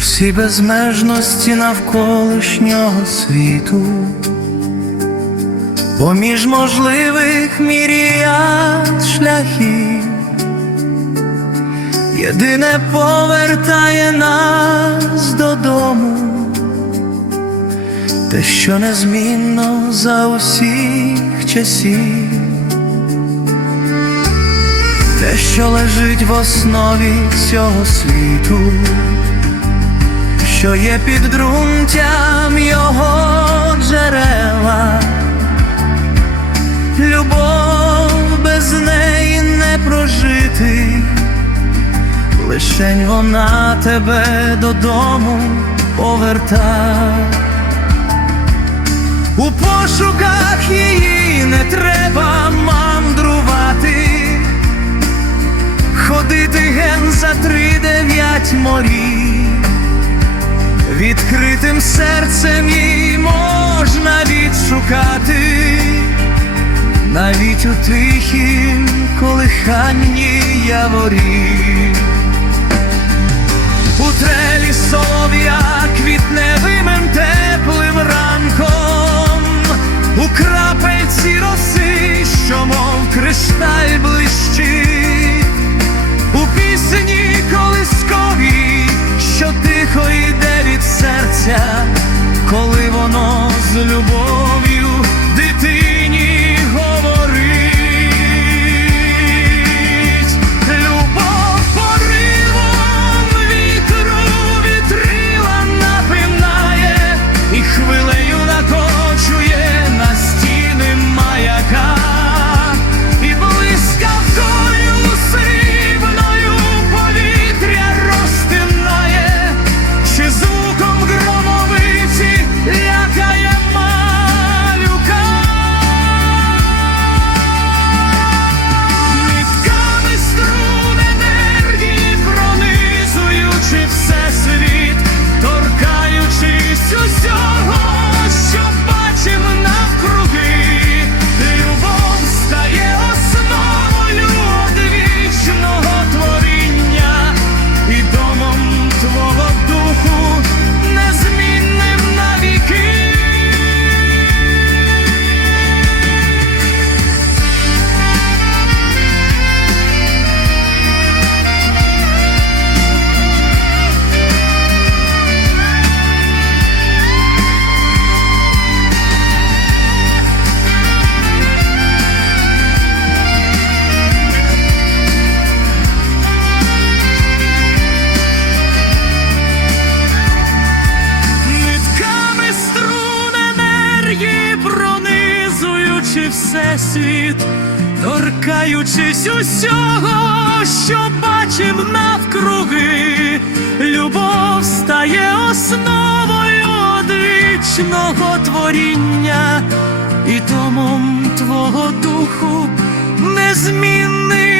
цій безмежності навколишнього світу, поміж можливих міріяд шляхів, єдине повертає нас додому, те, що незмінно за усіх часів. Те, що лежить в основі цього світу, що є під підґрунтям його джерела, любов без неї не прожити, лишень вона тебе додому поверта. У пошуках її не треба мандрувати. Ходити ген за три дев'ять морів, відкритим серцем її можна відшукати, навіть у тихім колиханні яворів. У трелі солов'я квітневим воно з любов'ю дитині пронизуючи всесвіт, торкаючись усього, що бачим навкруги, любов стає основою одвічного творіння і домом твого духу незмінним